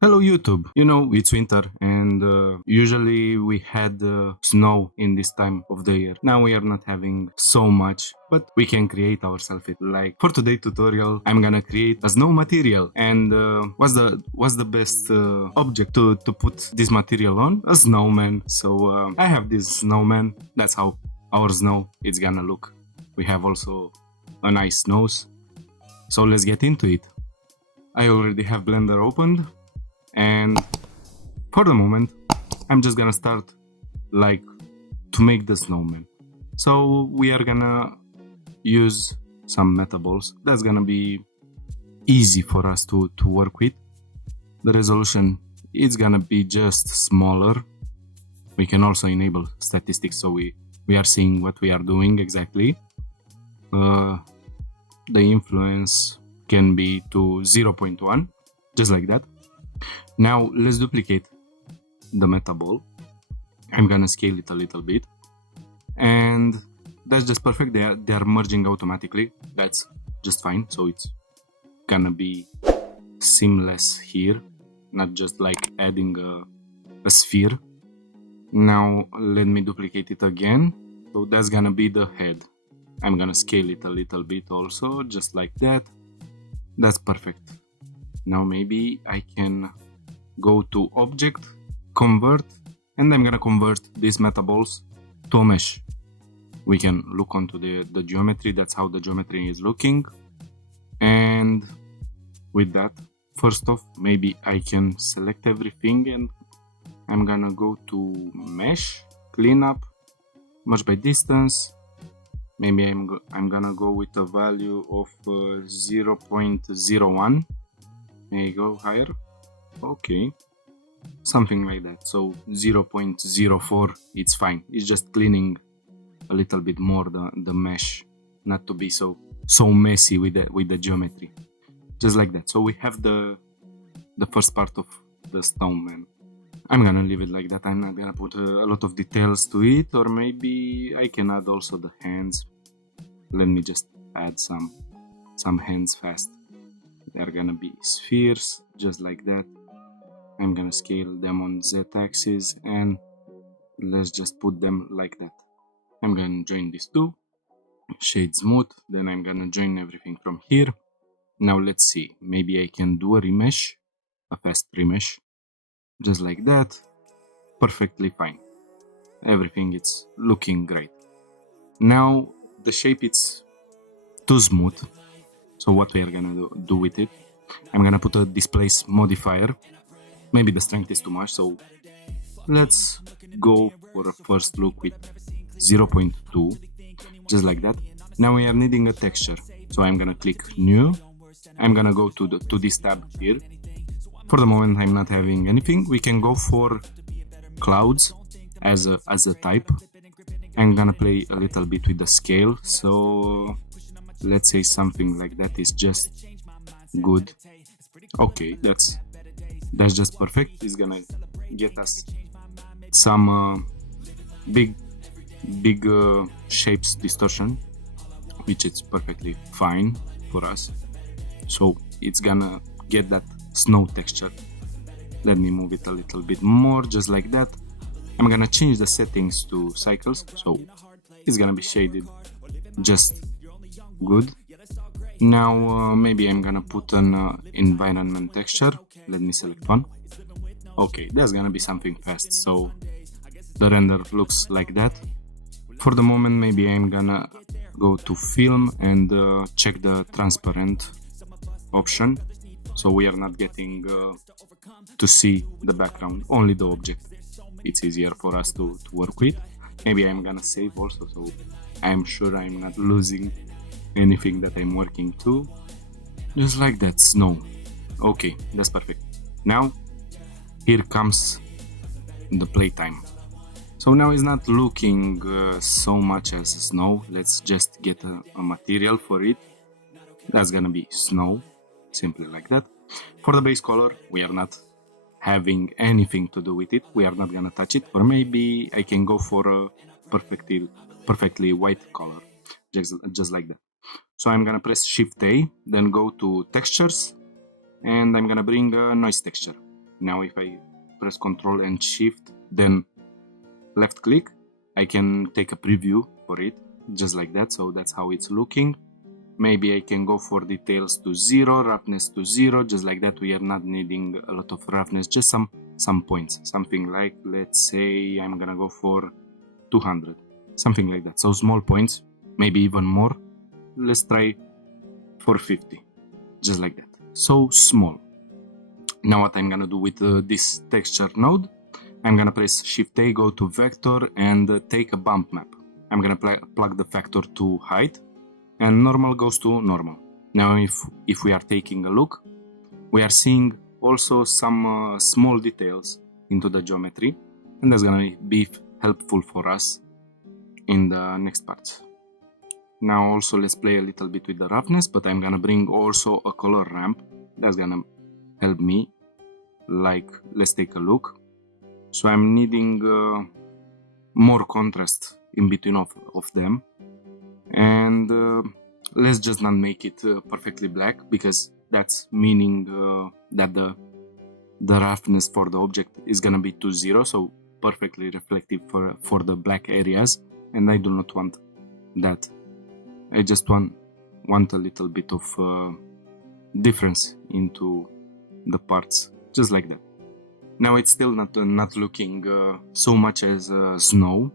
Hello YouTube. You know, it's winter and usually we had snow in this time of the year. Now we are not having so much, but we can create ourselves it. Like for today's tutorial, I'm gonna create a snow material. And what's the best object to put this material on? A snowman. So I have this snowman. That's how our snow is gonna look. We have also a nice nose. So let's get into it. I already have Blender opened. And for the moment, I'm just gonna start like to make the snowman. So we are gonna use some metaballs. That's gonna be easy for us to work with. The resolution is gonna be just smaller. We can also enable statistics so we are seeing what we are doing exactly. The influence can be to 0.1, just like that. Now let's duplicate the metaball. I'm gonna scale it a little bit, and that's just perfect. They are merging automatically. That's just fine. So it's gonna be seamless here, not just like adding a sphere. Now let me duplicate it again. So that's gonna be the head. I'm gonna scale it a little bit also, just like that. That's perfect. Now maybe I can go to object, convert, and I'm gonna convert these metaballs to a mesh. We can look onto the geometry. That's how the geometry is looking. And with that, first off, maybe I can select everything and I'm gonna go to mesh, clean up, merge by distance. Maybe I'm gonna go with a value of 0.01. May I go higher? Okay, something like that. So 0.04, it's fine. It's just cleaning a little bit more the mesh, not to be so messy with the geometry, just like that. So we have the first part of the snowman. I'm gonna leave it like that. I'm not gonna put a lot of details to it, or maybe I can add also the hands. Let me just add some hands fast. They're gonna be spheres, just like that. I'm gonna scale them on Z-axis and let's just put them like that. I'm gonna join these two, shade smooth, then I'm gonna join everything from here. Now let's see, maybe I can do a remesh, a fast remesh, just like that. Perfectly fine. Everything is looking great. Now the shape is too smooth, so what we are gonna do with it, I'm gonna put a displace modifier. Maybe the strength is too much, so let's go for a first look with 0.2, just like that. Now we are needing a texture, so I'm gonna click new. I'm gonna go to this tab here. For the moment I'm not having anything. We can go for clouds as a type. I'm gonna play a little bit with the scale, so let's say something like that is just good. Okay, that's just perfect. It's gonna get us some big shapes distortion, which is perfectly fine for us. So it's gonna get that snow texture. Let me move it a little bit more, just like that. I'm gonna change the settings to cycles, so it's gonna be shaded just good. Now maybe I'm gonna put an environment texture. Let me select one. Okay, that's gonna be something fast, so the render looks like that. For the moment, maybe I'm gonna go to film and check the transparent option, so we are not getting to see the background, only the object. It's easier for us to work with. Maybe I'm gonna save also, so I'm sure I'm not losing anything that I'm working to. Just like that, snow. Okay, that's perfect. Now here comes the playtime. So now it's not looking so much as snow. Let's just get a material for it. That's gonna be snow, simply like that. For the base color, we are not having anything to do with it. We are not gonna touch it. Or maybe I can go for a perfectly white color, just like that. So I'm gonna press Shift A, then go to textures, and I'm gonna bring a noise texture. Now if I press Ctrl and Shift, then left click, I can take a preview for it, just like that. So that's how it's looking. Maybe I can go for details to 0, roughness to 0, just like that. We are not needing a lot of roughness, just some points, something like, let's say I'm gonna go for 200, something like that. So small points, maybe even more. Let's try for 50, just like that. So small. Now what I'm gonna do with this texture node, I'm gonna press Shift A, go to vector and take a bump map. I'm gonna plug the factor to height, and normal goes to normal. Now if we are taking a look, we are seeing also some small details into the geometry, and that's gonna be helpful for us in the next parts. Now also let's play a little bit with the roughness, but I'm gonna bring also a color ramp. That's gonna help me. Like, let's take a look. So I'm needing more contrast in between of them, and let's just not make it perfectly black, because that's meaning that the roughness for the object is gonna be to 0, so perfectly reflective for the black areas, and I do not want that. I just want a little bit of difference into the parts, just like that. Now it's still not looking so much as snow,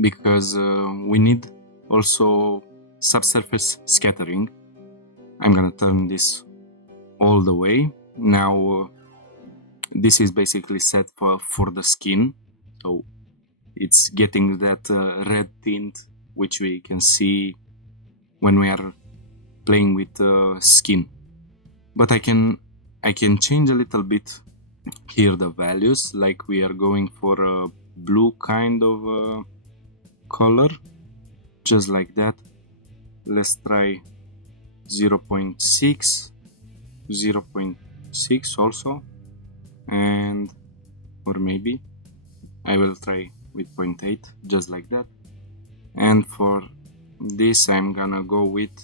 because we need also subsurface scattering. I'm gonna turn this all the way. Now this is basically set for the skin, so it's getting that red tint which we can see when we are playing with skin. But I can change a little bit here the values, like we are going for a blue kind of color, just like that. Let's try 0.6, 0.6 also, and or maybe I will try with 0.8, just like that. And for this I'm gonna go with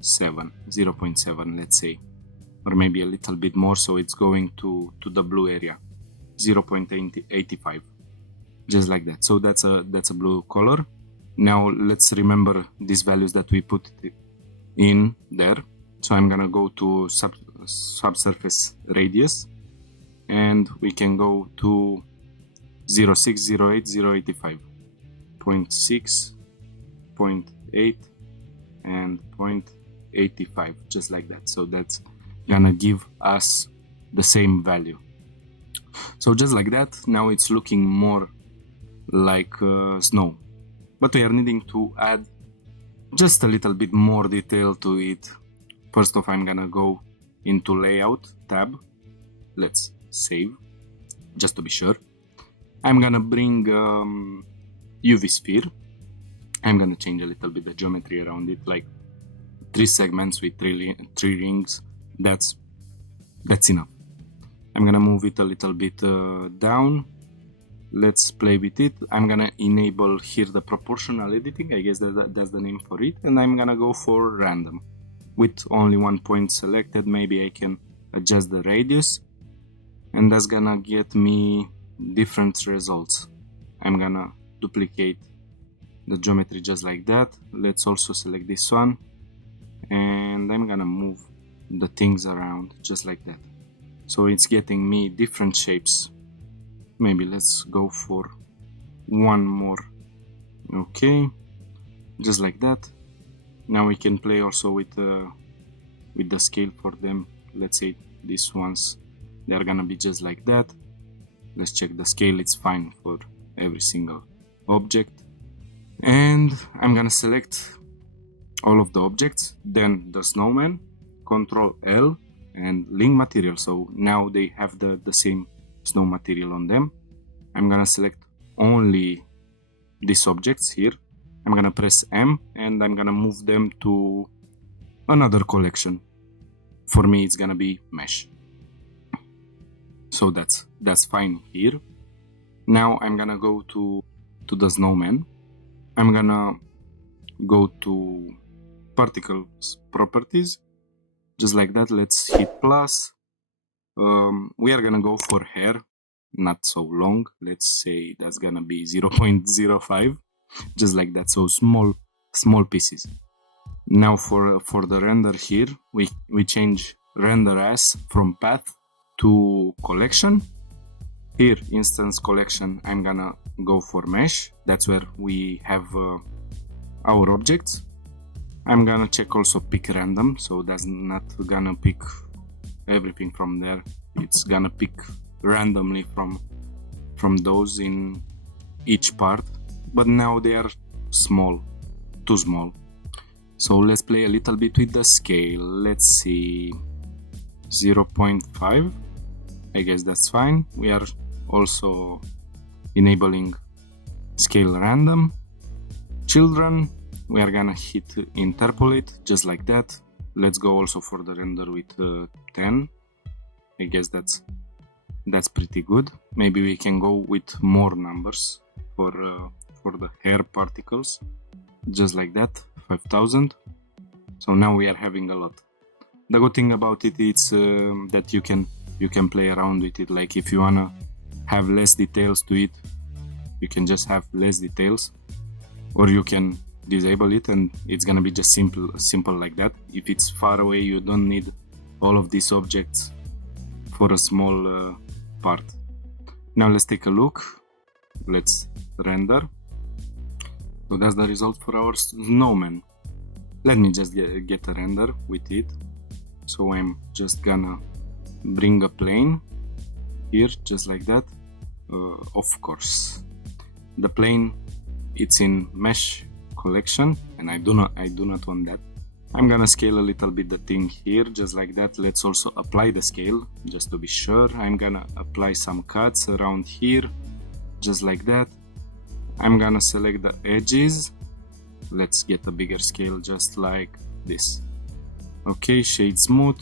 7, 0.7, let's say, or maybe a little bit more, so it's going to the blue area, 0.85, just like that. So that's a blue color. Now let's remember these values that we put in there. So I'm gonna go to subsurface radius, and we can go to 0.6, 0.8, 0.85, 0.6, 0.8, and 0.85, just like that. So that's gonna give us the same value. So just like that, now it's looking more like snow, but we are needing to add just a little bit more detail to it. First off, I'm gonna go into layout tab. Let's save, just to be sure. I'm gonna bring UV sphere. I'm gonna change a little bit the geometry around it, like 3 segments with 3 rings. That's enough. I'm gonna move it a little bit down. Let's play with it. I'm gonna enable here the proportional editing, I guess that's the name for it, and I'm gonna go for random. With only one point selected, maybe I can adjust the radius, and that's gonna get me different results. I'm gonna duplicate the geometry just like that. Let's also select this one, and I'm gonna move the things around just like that. So it's getting me different shapes. Maybe let's go for one more. Okay, just like that. Now we can play also with the scale for them. Let's say these ones, they're gonna be just like that. Let's check the scale, it's fine for every single object. And I'm gonna select all of the objects, then the snowman, Ctrl L, and link material. So now they have the same snow material on them. I'm gonna select only these objects here. I'm gonna press M, and I'm gonna move them to another collection. For me, it's gonna be mesh. So that's fine here. Now I'm gonna go to the snowman. I'm gonna go to particles properties, just like that. Let's hit plus, We are gonna go for hair, not so long. Let's say that's gonna be 0.05, just like that. So small pieces. Now for the render here, we change render as from path to collection. Here, instance collection, I'm gonna go for mesh. That's where we have our objects. I'm gonna check also pick random, so that's not gonna pick everything from there. It's gonna pick randomly from those in each part, but now they are small, too small. So let's play a little bit with the scale. Let's see, 0.5. I guess that's fine. We are also enabling scale random. Children, we are gonna hit interpolate just like that. Let's go also for the render with 10. I guess that's pretty good. Maybe we can go with more numbers for the hair particles, just like that, 5000. So now we are having a lot. The good thing about it is that you can play around with it. Like if you wanna have less details to it, you can just have less details, or you can disable it and it's gonna be just simple like that. If it's far away, you don't need all of these objects for a small part. Now let's take a look. Let's render. So that's the result for our snowman. Let me just get a render with it. So I'm just gonna bring a plane here, just like that. Of course, the plane, it's in mesh collection, and I do not want that. I'm gonna scale a little bit the thing here, just like that. Let's also apply the scale, just to be sure. I'm gonna apply some cuts around here, just like that. I'm gonna select the edges. Let's get a bigger scale, just like this. Okay, shade smooth.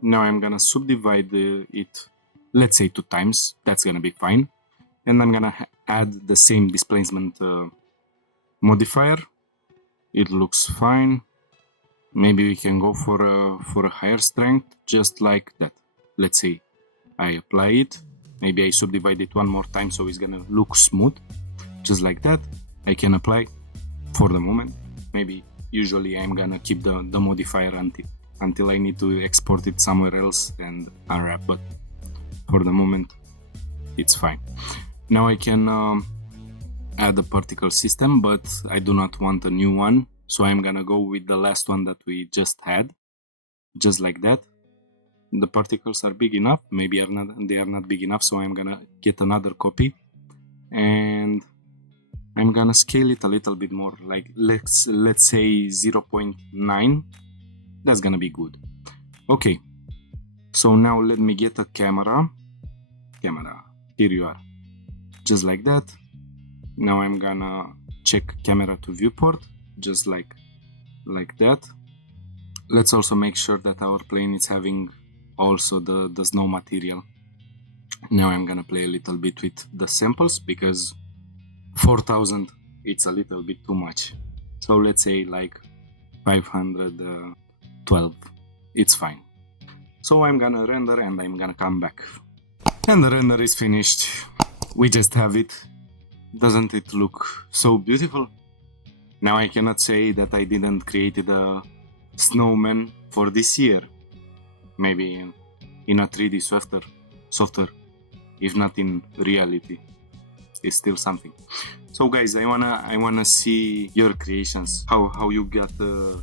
Now I'm gonna subdivide it, let's say 2 times. That's gonna be fine. And I'm gonna add the same displacement modifier. It looks fine. Maybe we can go for a higher strength, just like that. Let's say I apply it. Maybe I subdivide it one more time so it's gonna look smooth, just like that. I can apply for the moment. Maybe usually I'm gonna keep the modifier until I need to export it somewhere else and unwrap, but for the moment it's fine. Now I can add a particle system, but I do not want a new one, so I'm gonna go with the last one that we just had, just like that. The particles are big enough, maybe they are not big enough, so I'm gonna get another copy and I'm gonna scale it a little bit more, like let's say 0.9. That's gonna be good. Okay, so now let me get a camera. Here you are, just like that. Now I'm gonna check camera to viewport, just like that. Let's also make sure that our plane is having also the snow material. Now I'm gonna play a little bit with the samples, because 4000 it's a little bit too much. So let's say like 512. It's fine. So I'm gonna render and I'm gonna come back. And the render is finished. We just have it. Doesn't it look so beautiful? Now I cannot say that I didn't create a snowman for this year. Maybe in a 3D software, if not in reality. It's still something. So guys, I wanna see your creations, how you got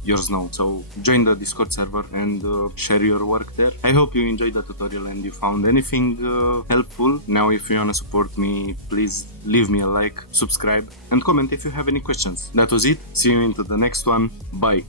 your snow. So join the Discord server and share your work there. I hope you enjoyed the tutorial and you found anything helpful. Now if you wanna support me, please leave me a like, subscribe and comment if you have any questions. That was it. See you into the next one. Bye.